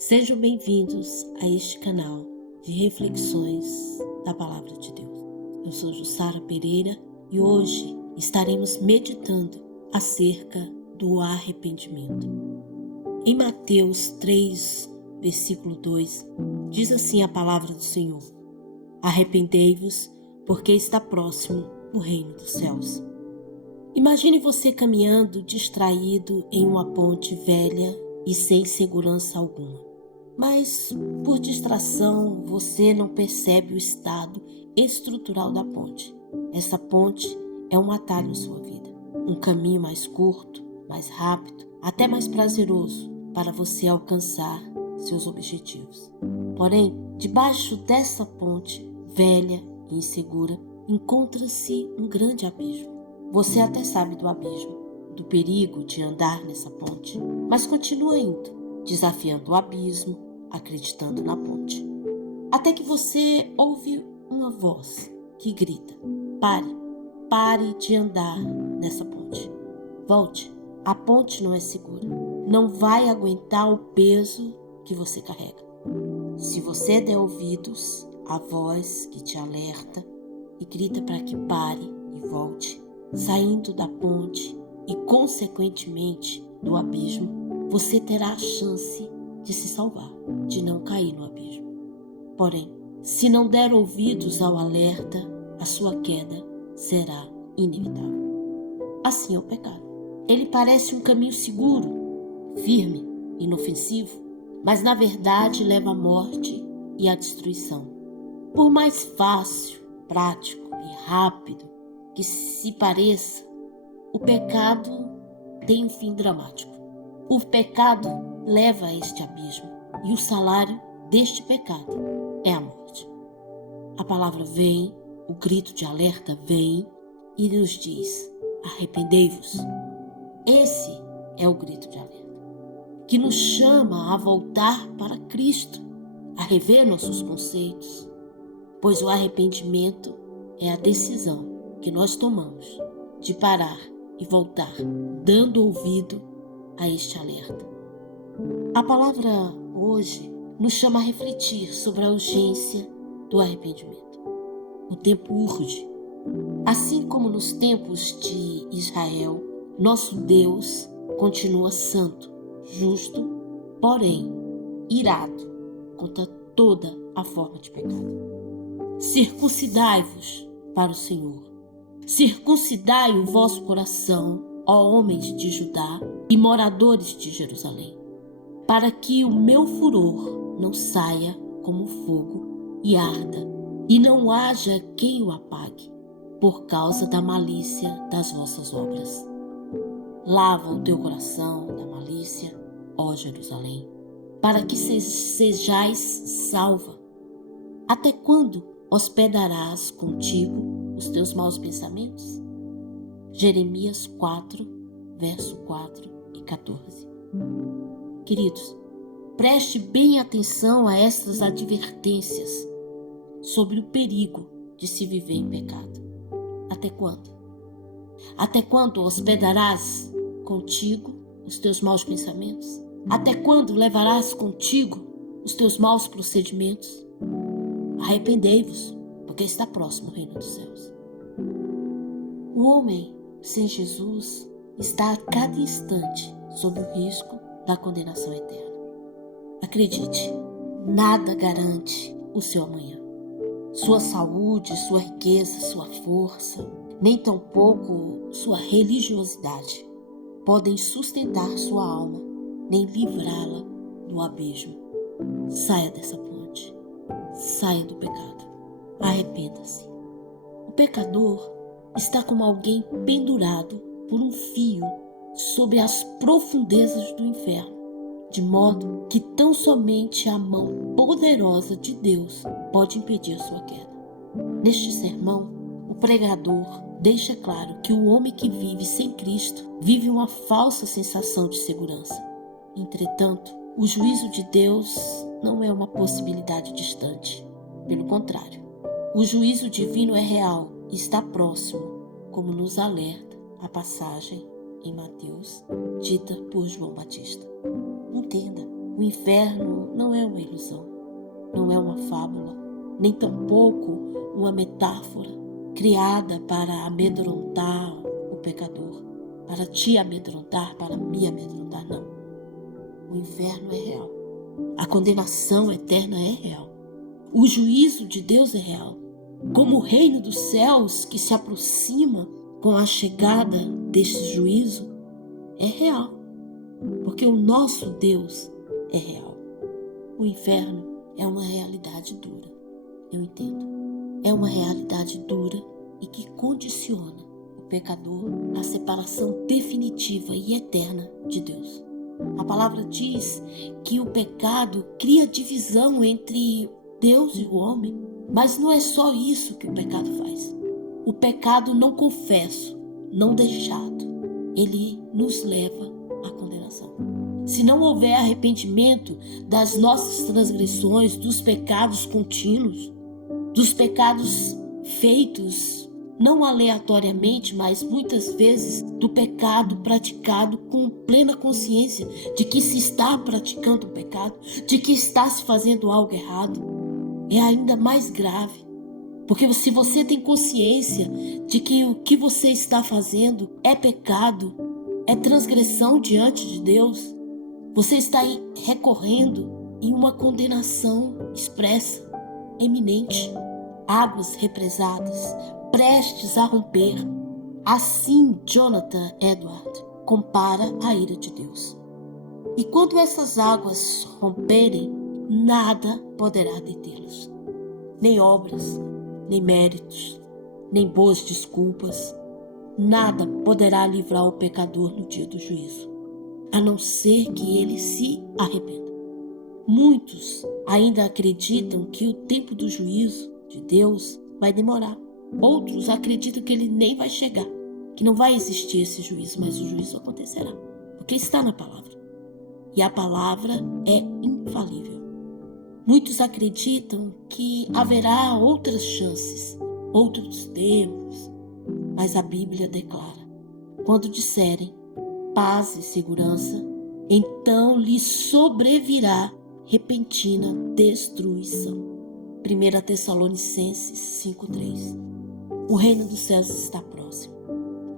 Sejam bem-vindos a este canal de reflexões da Palavra de Deus. Eu sou Jussara Pereira e hoje estaremos meditando acerca do arrependimento. Em Mateus 3, versículo 2, diz assim a palavra do Senhor: Arrependei-vos, porque está próximo o reino dos céus. Imagine você caminhando distraído em uma ponte velha e sem segurança alguma. Mas, por distração, você não percebe o estado estrutural da ponte. Essa ponte é um atalho em sua vida, um caminho mais curto, mais rápido, até mais prazeroso para você alcançar seus objetivos. Porém, debaixo dessa ponte velha e insegura, encontra-se um grande abismo. Você até sabe do abismo, do perigo de andar nessa ponte, mas continua indo, desafiando o abismo, acreditando na ponte. Até que você ouve uma voz que grita: pare de andar nessa ponte. Volte, a ponte não é segura, não vai aguentar o peso que você carrega. Se você der ouvidos à voz que te alerta e grita para que pare e volte, saindo da ponte e, consequentemente, do abismo, você terá a chance de se salvar, de não cair no abismo. Porém, se não der ouvidos ao alerta, a sua queda será inevitável. Assim é o pecado. Ele parece um caminho seguro, firme, inofensivo, mas na verdade leva à morte e à destruição. Por mais fácil, prático e rápido que se pareça, o pecado tem um fim dramático. O pecado leva a este abismo e o salário deste pecado é a morte. A palavra vem, o grito de alerta vem e nos diz: arrependei-vos. Esse é o grito de alerta, que nos chama a voltar para Cristo, a rever nossos conceitos, pois o arrependimento é a decisão que nós tomamos de parar e voltar, dando ouvido a este alerta. A palavra hoje nos chama a refletir sobre a urgência do arrependimento. O tempo urge. Assim como nos tempos de Israel, nosso Deus continua santo, justo, porém irado contra toda a forma de pecado. Circuncidai-vos para o Senhor. Circuncidai o vosso coração, ó homens de Judá e moradores de Jerusalém, para que o meu furor não saia como fogo e arda, e não haja quem o apague, por causa da malícia das vossas obras. Lava o teu coração da malícia, ó Jerusalém, para que sejais salva. Até quando hospedarás contigo os teus maus pensamentos? Jeremias 4, verso 4 e 14. Queridos, preste bem atenção a estas advertências sobre o perigo de se viver em pecado. Até quando? Até quando hospedarás contigo os teus maus pensamentos? Até quando levarás contigo os teus maus procedimentos? Arrependei-vos, porque está próximo o reino dos céus. O homem sem Jesus está a cada instante sob o risco da condenação eterna. Acredite, nada garante o seu amanhã. Sua saúde, sua riqueza, sua força, nem tampouco sua religiosidade podem sustentar sua alma, nem livrá-la do abismo. Saia dessa ponte, saia do pecado, arrependa-se. O pecador está como alguém pendurado por um fio sobre as profundezas do inferno, de modo que tão somente a mão poderosa de Deus pode impedir a sua queda. Neste sermão, o pregador deixa claro que o homem que vive sem Cristo vive uma falsa sensação de segurança. Entretanto, o juízo de Deus não é uma possibilidade distante. Pelo contrário, o juízo divino é real e está próximo, como nos alerta a passagem em Mateus, dita por João Batista. Entenda, O inferno não é uma ilusão, não é uma fábula, nem tampouco uma metáfora criada para amedrontar o pecador, para te amedrontar, para me amedrontar, não. O inferno é real. A condenação eterna é real. O juízo de Deus é real. Como o reino dos céus que se aproxima com a chegada deste juízo é real. Porque o nosso Deus é real. O inferno é uma realidade dura. Eu entendo. É uma realidade dura e que condiciona o pecador à separação definitiva e eterna de Deus. A palavra diz que o pecado cria divisão entre Deus e o homem, mas não é só isso que o pecado faz. O pecado não confesso, não deixado, ele nos leva à condenação. Se não houver arrependimento das nossas transgressões, dos pecados contínuos, dos pecados feitos não aleatoriamente, mas muitas vezes do pecado praticado com plena consciência de que se está praticando o pecado, de que está se fazendo algo errado, é ainda mais grave. Porque se você tem consciência de que o que você está fazendo é pecado, é transgressão diante de Deus, você está recorrendo em uma condenação expressa, eminente, águas represadas, prestes a romper. Assim Jonathan Edwards compara a ira de Deus. E quando essas águas romperem, nada poderá detê-los. Nem obras, nem méritos, nem boas desculpas. Nada poderá livrar o pecador no dia do juízo, a não ser que ele se arrependa. Muitos ainda acreditam que o tempo do juízo de Deus vai demorar. Outros acreditam que ele nem vai chegar, que não vai existir esse juízo, mas o juízo acontecerá, porque está na palavra. E a palavra é infalível. Muitos acreditam que haverá outras chances, outros tempos, mas a Bíblia declara: quando disserem paz e segurança, então lhes sobrevirá repentina destruição. 1 Tessalonicenses 5:3. O reino dos céus está próximo.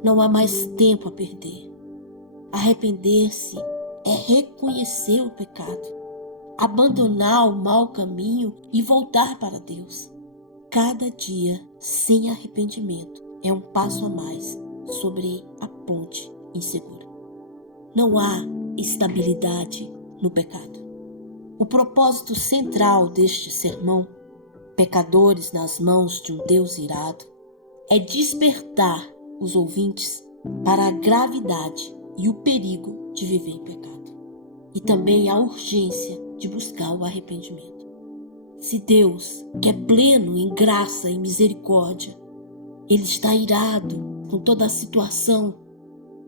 Não há mais tempo a perder. Arrepender-se é reconhecer o pecado, abandonar o mau caminho e voltar para Deus. Cada dia sem arrependimento é um passo a mais sobre a ponte insegura. Não há estabilidade no pecado. O propósito central deste sermão, Pecadores nas mãos de um Deus irado, é despertar os ouvintes para a gravidade e o perigo de viver em pecado, e também a urgência de buscar o arrependimento. Se Deus, que é pleno em graça e misericórdia, Ele está irado com toda a situação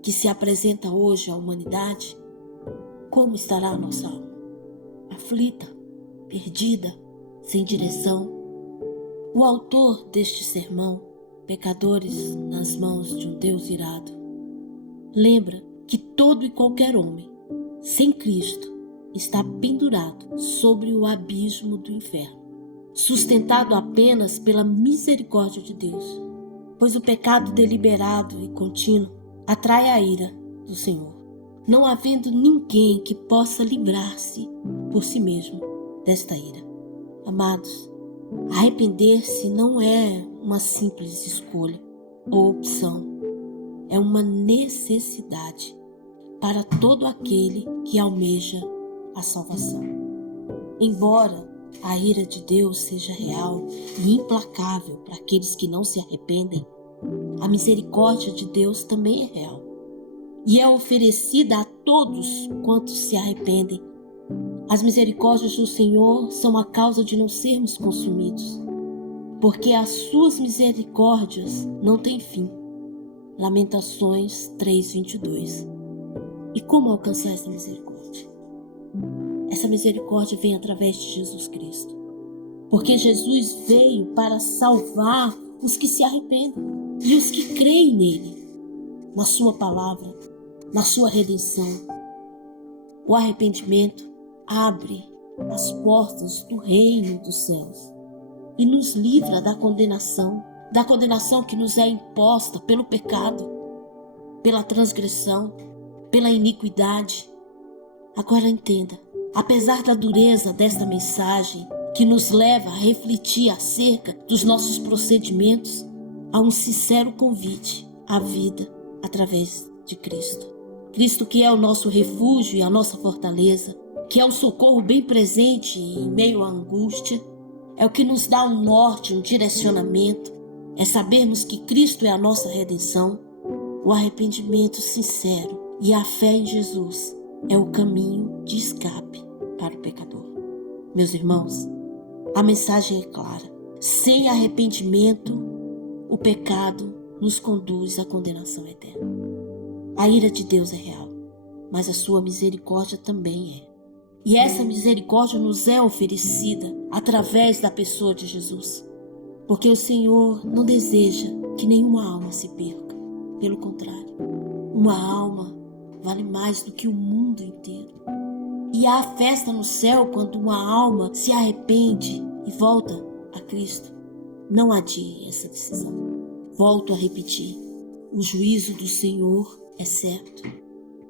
que se apresenta hoje à humanidade, como estará a nossa alma? Aflita, perdida, sem direção. O autor deste sermão, Pecadores nas mãos de um Deus irado, lembra que todo e qualquer homem, sem Cristo, está pendurado sobre o abismo do inferno, sustentado apenas pela misericórdia de Deus, pois o pecado deliberado e contínuo atrai a ira do Senhor, não havendo ninguém que possa livrar-se por si mesmo desta ira. Amados, arrepender-se não é uma simples escolha ou opção, é uma necessidade para todo aquele que almeja a salvação. Embora a ira de Deus seja real e implacável para aqueles que não se arrependem, a misericórdia de Deus também é real e é oferecida a todos quantos se arrependem. As misericórdias do Senhor são a causa de não sermos consumidos, porque as suas misericórdias não têm fim. Lamentações 3:22. E como alcançar essa misericórdia? Essa misericórdia vem através de Jesus Cristo, porque Jesus veio para salvar os que se arrependem e os que creem nele, na sua palavra, na sua redenção. O arrependimento abre as portas do reino dos céus e nos livra da condenação que nos é imposta pelo pecado, pela transgressão, pela iniquidade. Agora entenda, apesar da dureza desta mensagem, que nos leva a refletir acerca dos nossos procedimentos, há um sincero convite à vida através de Cristo. Cristo, que é o nosso refúgio e a nossa fortaleza, que é o socorro bem presente em meio à angústia, é o que nos dá um norte, um direcionamento, é sabermos que Cristo é a nossa redenção. O arrependimento sincero e a fé em Jesus é o caminho de escape para o pecador. Meus irmãos, a mensagem é clara. Sem arrependimento, o pecado nos conduz à condenação eterna. A ira de Deus é real, mas a sua misericórdia também é. E essa misericórdia nos é oferecida através da pessoa de Jesus. Porque o Senhor não deseja que nenhuma alma se perca. Pelo contrário, uma alma vale mais do que o mundo inteiro. E há festa no céu quando uma alma se arrepende e volta a Cristo. Não adie essa decisão. Volto a repetir, o juízo do Senhor é certo.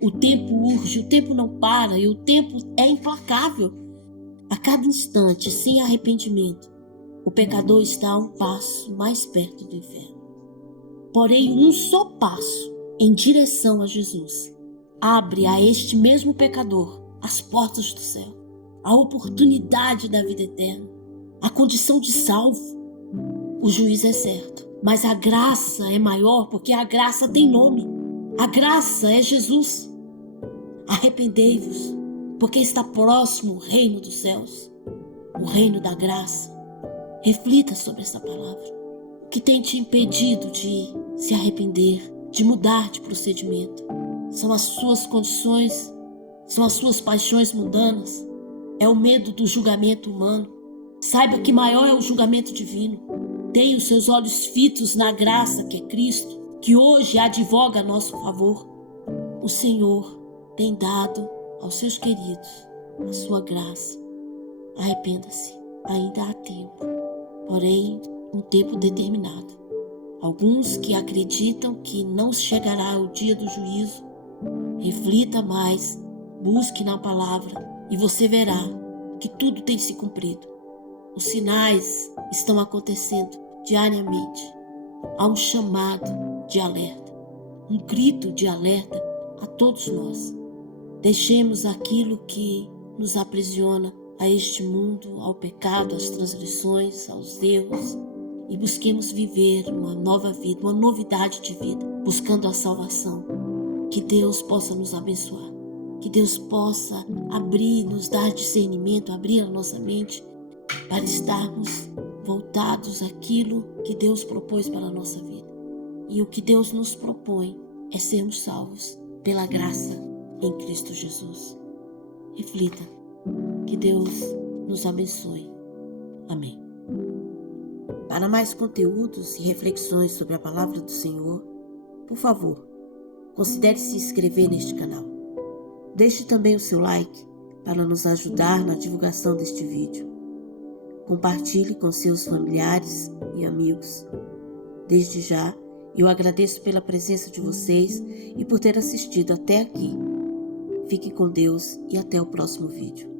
O tempo urge, o tempo não para e o tempo é implacável. A cada instante, sem arrependimento, o pecador está a um passo mais perto do inferno. Porém, um só passo em direção a Jesus abre a este mesmo pecador as portas do céu, a oportunidade da vida eterna, a condição de salvo. O juízo é certo, mas a graça é maior porque a graça tem nome. A graça é Jesus. Arrependei-vos, porque está próximo o reino dos céus, o reino da graça. Reflita sobre essa palavra. O que tem te impedido de se arrepender, de mudar de procedimento? São as suas condições? São as suas paixões mundanas? É o medo do julgamento humano? Saiba que maior é o julgamento divino. Tenha os seus olhos fitos na graça que é Cristo, que hoje advoga a nosso favor. O Senhor tem dado aos seus queridos a sua graça. Arrependa-se, ainda há tempo, porém um tempo determinado. Alguns que acreditam que não chegará o dia do juízo, reflita mais, busque na palavra e você verá que tudo tem se cumprido. Os sinais estão acontecendo diariamente. Há um chamado de alerta, um grito de alerta a todos nós. Deixemos aquilo que nos aprisiona a este mundo, ao pecado, às transgressões, aos erros e busquemos viver uma nova vida, uma novidade de vida, buscando a salvação. Que Deus possa nos abençoar, que Deus possa abrir, nos dar discernimento, abrir a nossa mente para estarmos voltados àquilo que Deus propôs para a nossa vida. E o que Deus nos propõe é sermos salvos pela graça em Cristo Jesus. Reflita. Que Deus nos abençoe. Amém. Para mais conteúdos e reflexões sobre a palavra do Senhor, por favor, considere se inscrever neste canal. Deixe também o seu like para nos ajudar na divulgação deste vídeo. Compartilhe com seus familiares e amigos. Desde já, eu agradeço pela presença de vocês e por ter assistido até aqui. Fique com Deus e até o próximo vídeo.